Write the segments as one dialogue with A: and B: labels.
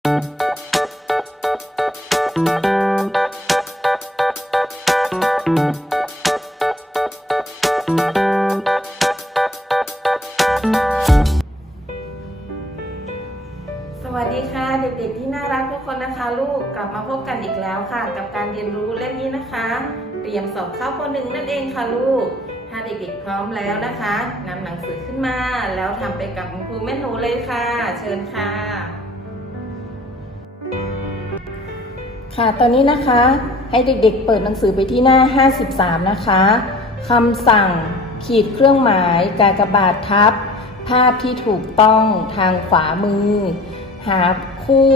A: สวัสดีค่ะเด็กๆที่น่ารักทุกคนนะคะ ลูกกลับมาพบกันอีกแล้วค่ะ กับการเรียนรู้เล่มนี้นะคะเตรียมสอบเข้าปหนึ่งนั่นเองค่ะลูก ถ้าเด็กๆพร้อมแล้วนะคะนำหนังสือขึ้นมา แล้วทำไปกับคุณครูแม่หนูเลยค่ะ เชิญค่ะ ค่ะ ตอนนี้นะคะให้เด็กๆ เปิดหนังสือไปที่หน้า 53 นะคะคำสั่ง ขีดเครื่องหมาย กากบาททับ ภาพที่ถูกต้องทางขวามือ หาคู่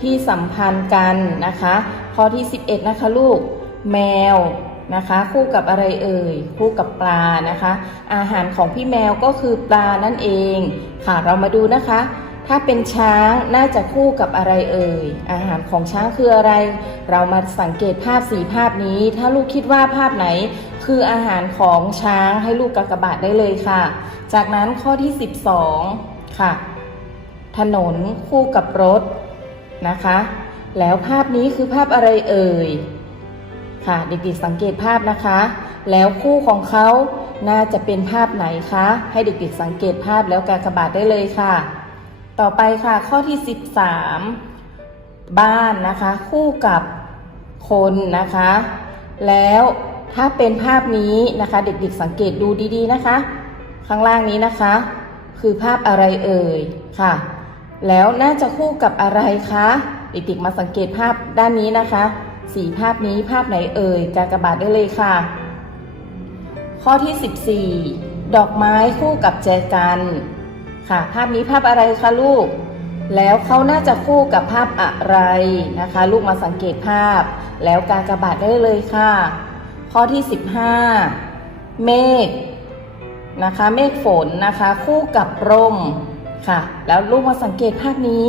A: ที่สัมพันธ์กันนะคะ ข้อที่ 11 นะคะลูก แมวนะคะ คู่กับอะไรเอ่ย คู่กับปลานะคะ อาหารของพี่แมวก็คือปลานั่นเอง ค่ะเรามาดูนะคะ ถ้าเป็นช้างน่าจะคู่กับอะไรเอ่ย อาหารของช้างคืออะไร เรามาสังเกตภาพสีภาพนี้ ถ้าลูกคิดว่าภาพไหน คืออาหารของช้างให้ลูกกากบาทได้เลยค่ะ จากนั้นข้อที่ 12 ค่ะ ถนนคู่กับรถนะคะ แล้วภาพนี้คือภาพอะไรเอ่ย ค่ะเด็กๆสังเกตภาพนะคะ แล้วคู่ของเขาน่าจะเป็นภาพไหนคะ ให้เด็กๆสังเกตภาพแล้วกากบาทได้เลยค่ะ ต่อไปค่ะข้อที่ 13 บ้านนะคะ คู่กับคนนะคะ แล้วถ้าเป็นภาพนี้นะคะ เด็กๆสังเกตดูดีๆนะคะ ข้างล่างนี้นะคะ คือภาพอะไรเอ่ยค่ะ แล้วน่าจะคู่กับอะไรคะเด็กๆมาสังเกตภาพด้านนี้นะคะสีภาพนี้ภาพไหนเอ่ยกากบาทได้เลยค่ะ ข้อที่ 14 ดอกไม้คู่กับแจกัน ค่ะ ภาพนี้ภาพอะไรคะลูก แล้วเขาน่าจะคู่กับภาพอะไรนะคะ ลูกมาสังเกตภาพ แล้วกากระบาทได้เลยค่ะ ข้อที่ 15 เมฆนะคะ เมฆฝนนะคะ คู่กับร่มค่ะ แล้วลูกมาสังเกตภาพนี้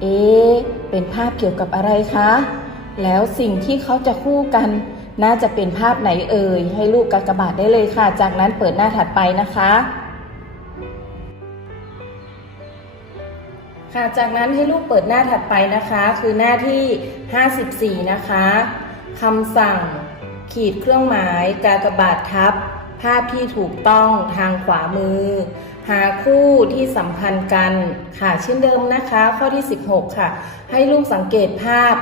A: เอ๊เป็นภาพเกี่ยวกับอะไรคะ แล้วสิ่งที่เขาจะคู่กันน่าจะเป็นภาพไหนเอ่ย ให้ลูกกากบาทได้เลยค่ะ จากนั้นเปิดหน้าถัดไปนะคะ ค่ะ จากนั้นให้ลูกเปิดหน้าถัดไปนะคะ คือหน้าที่ 54 นะคะคำสั่ง ขีดเครื่องหมาย กากบาททับ ภาพที่ถูกต้องทางขวามือ หาคู่ที่สัมพันธ์กันค่ะเช่นเดิมนะคะ ข้อที่ 16 ค่ะ ให้ลูกสังเกตภาพ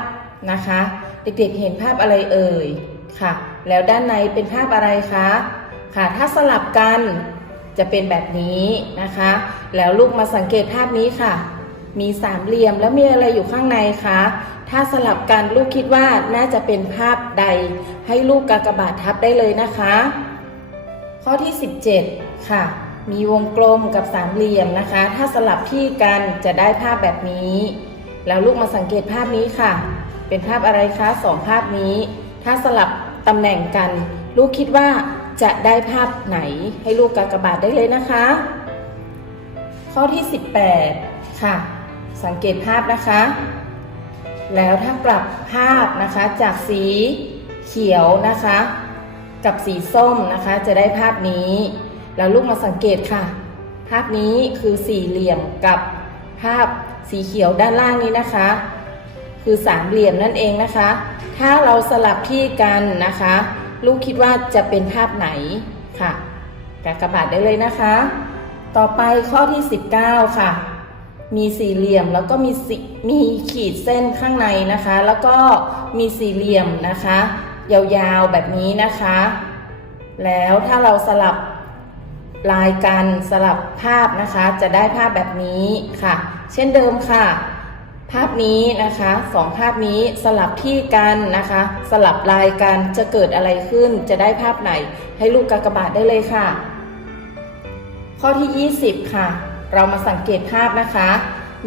A: นะคะ เด็กๆเห็นภาพอะไรเอ่ยค่ะ แล้วด้านในเป็นภาพอะไรคะค่ะ ถ้าสลับกันจะเป็นแบบนี้นะคะ แล้วลูกมาสังเกตภาพนี้ค่ะ มีสามเหลี่ยมแล้วมีอะไรอยู่ข้างในคะ ถ้าสลับกันลูกคิดว่าน่าจะเป็นภาพใด ให้ลูกกากบาททับได้เลยนะคะ ข้อที่ 17 ค่ะ มีวงกลมกับสามเหลี่ยมนะคะ ถ้าสลับที่กันจะได้ภาพแบบนี้ แล้วลูกมาสังเกตภาพนี้ค่ะ เป็นภาพอะไรคะสองภาพนี้ ถ้าสลับตำแหน่งกัน ลูกคิดว่าจะได้ภาพไหน ให้ลูกกากบาทได้เลยนะคะ ข้อที่ 18 ค่ะ สังเกตภาพนะคะ แล้วถ้าปรับภาพนะคะจากสีเขียวนะคะ กับสีส้มนะคะ จะได้ภาพนี้ แล้วลูกมาสังเกตค่ะ ภาพนี้คือสี่เหลี่ยมกับภาพสีเขียวด้านล่างนี้นะคะ คือสามเหลี่ยมนั่นเองนะคะ ถ้าเราสลับที่กันนะคะ ลูกคิดว่าจะเป็นภาพไหนค่ะกากบาทได้เลยนะคะ ต่อไปข้อที่ 19 ค่ะ มีสี่เหลี่ยมแล้วก็มีสิมีขีดเส้นข้างในนะคะ แล้วก็มีสี่เหลี่ยมนะคะ ยาวๆแบบนี้นะคะ แล้วถ้าเราสลับลายกันสลับภาพนะคะ จะได้ภาพแบบนี้ค่ะ เช่นเดิมค่ะ ภาพนี้นะคะสองภาพนี้สลับที่กันนะคะ สลับลายกันจะเกิดอะไรขึ้น จะได้ภาพไหน ให้ลูกกากบาทได้เลยค่ะ ข้อที่ 20 ค่ะ เรามาสังเกตภาพนะคะ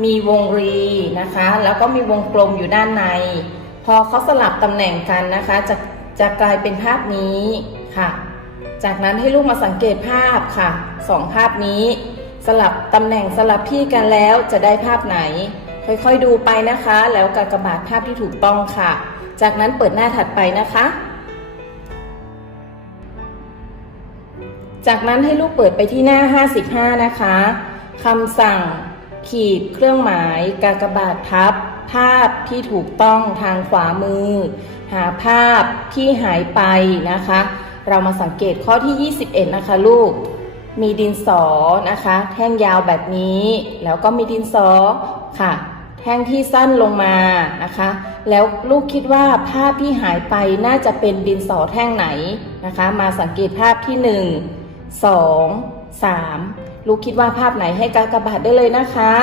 A: มีวงรีนะคะ แล้วก็มีวงกลมอยู่ด้านใน พอเขาสลับตำแหน่งกันนะคะ จะจะกลายเป็นภาพนี้ค่ะ จากนั้นให้ลูกมาสังเกตภาพค่ะสองภาพนี้ สลับตำแหน่งสลับที่กันแล้วจะได้ภาพไหน ค่อยๆดูไปนะคะ แล้วกากบาทภาพที่ถูกต้องค่ะ จากนั้นเปิดหน้าถัดไปนะคะจากนั้นให้ลูกเปิดไปที่หน้า 55 นะคะ คำสั่ง ขีดเครื่องหมายกากบาททับ ภาพที่ถูกต้องทางขวามือ หาภาพที่หายไปนะคะ เรามาสังเกตข้อที่ 21 นะคะลูก มีดินสอนะคะ แท่งยาวแบบนี้ แล้วก็มีดินสอค่ะ แท่งที่สั้นลงมานะคะ แล้วลูกคิดว่าภาพที่หายไปน่าจะเป็นดินสอแท่งไหนนะคะ มาสังเกตภาพที่ 1 2 3 ลูกคิดว่าภาพไหนให้กากบาทได้เลยนะคะ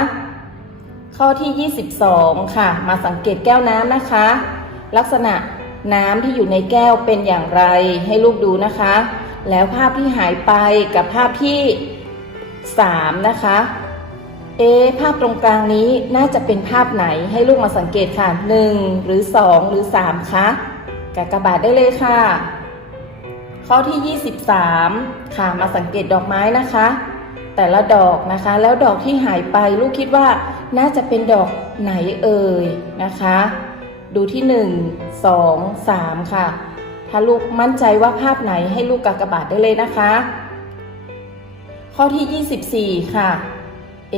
A: ข้อที่ 22 ค่ะ มาสังเกตแก้วน้ำนะคะ ลักษณะน้ำที่อยู่ในแก้วเป็นอย่างไรให้ลูกดูนะคะ แล้วภาพที่หายไปกับภาพที่ 3 นะคะ เอภาพตรงกลางนี้น่าจะเป็นภาพไหนให้ลูกมาสังเกตค่ะ 1 หรือ 2 หรือ 3 คะกากบาทได้เลยค่ะ ข้อที่ 23 ค่ะ มาสังเกตดอกไม้นะคะ แต่ละดอกนะคะ แล้วดอกที่หายไปลูกคิดว่าน่าจะเป็นดอกไหนเอ่ยนะคะ ดูที่ 1 2 3 ค่ะ ถ้าลูกมั่นใจว่าภาพไหนให้ลูกกากบาทได้เลยนะคะ ข้อที่ 24 ค่ะ เอ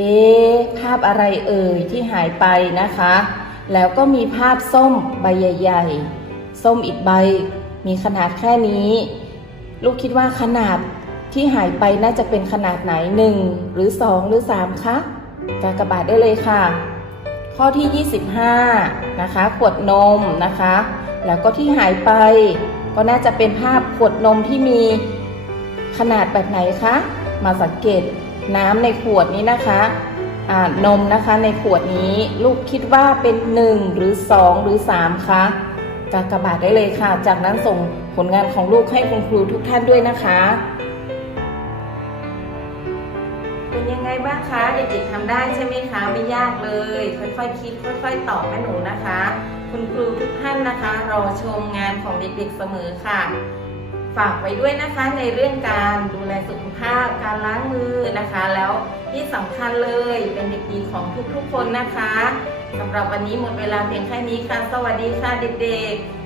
A: ะภาพอะไรเอ่ยที่หายไปนะคะ แล้วก็มีภาพส้มใบใหญ่ๆ ส้มอีกใบมีขนาดแค่นี้ ลูกคิดว่าขนาด ที่หายไปน่าจะเป็นขนาดไหน 1 หรือ 2 หรือ 3 คะกากบาทได้เลยค่ะ ข้อที่ 25 นะคะ ขวดนมนะคะ แล้วก็ที่หายไป ก็น่าจะเป็นภาพขวดนมที่มีขนาดแบบไหนคะ มาสังเกตน้ำในขวดนี้นะคะอ่านมนะคะในขวดนี้ลูกคิดว่าเป็น 1 หรือ 2 หรือ 3 คะกากบาทได้เลยค่ะ จากนั้นส่งผลงานของลูกให้คุณครูทุกท่านด้วยนะคะ เป็นยังไงบ้างคะเด็กๆทำได้ใช่ไหมคะไม่ยากเลย ค่อยๆคคิด ค่อยๆตอบแม่หนูนะคะ คุณครูทุกท่านนะคะ รอชมงานของเด็กๆเสมอค่ะ ฝากไว้ด้วยนะคะในเรื่องการดูแลสุขภาพการล้างมือนะคะ แล้วที่สำคัญเลยเป็นเด็กดีของทุกๆคนนะคะสำหรับวันนี้หมดเวลาเพียงแค่นี้ค่ะ สวัสดีค่ะเด็กๆ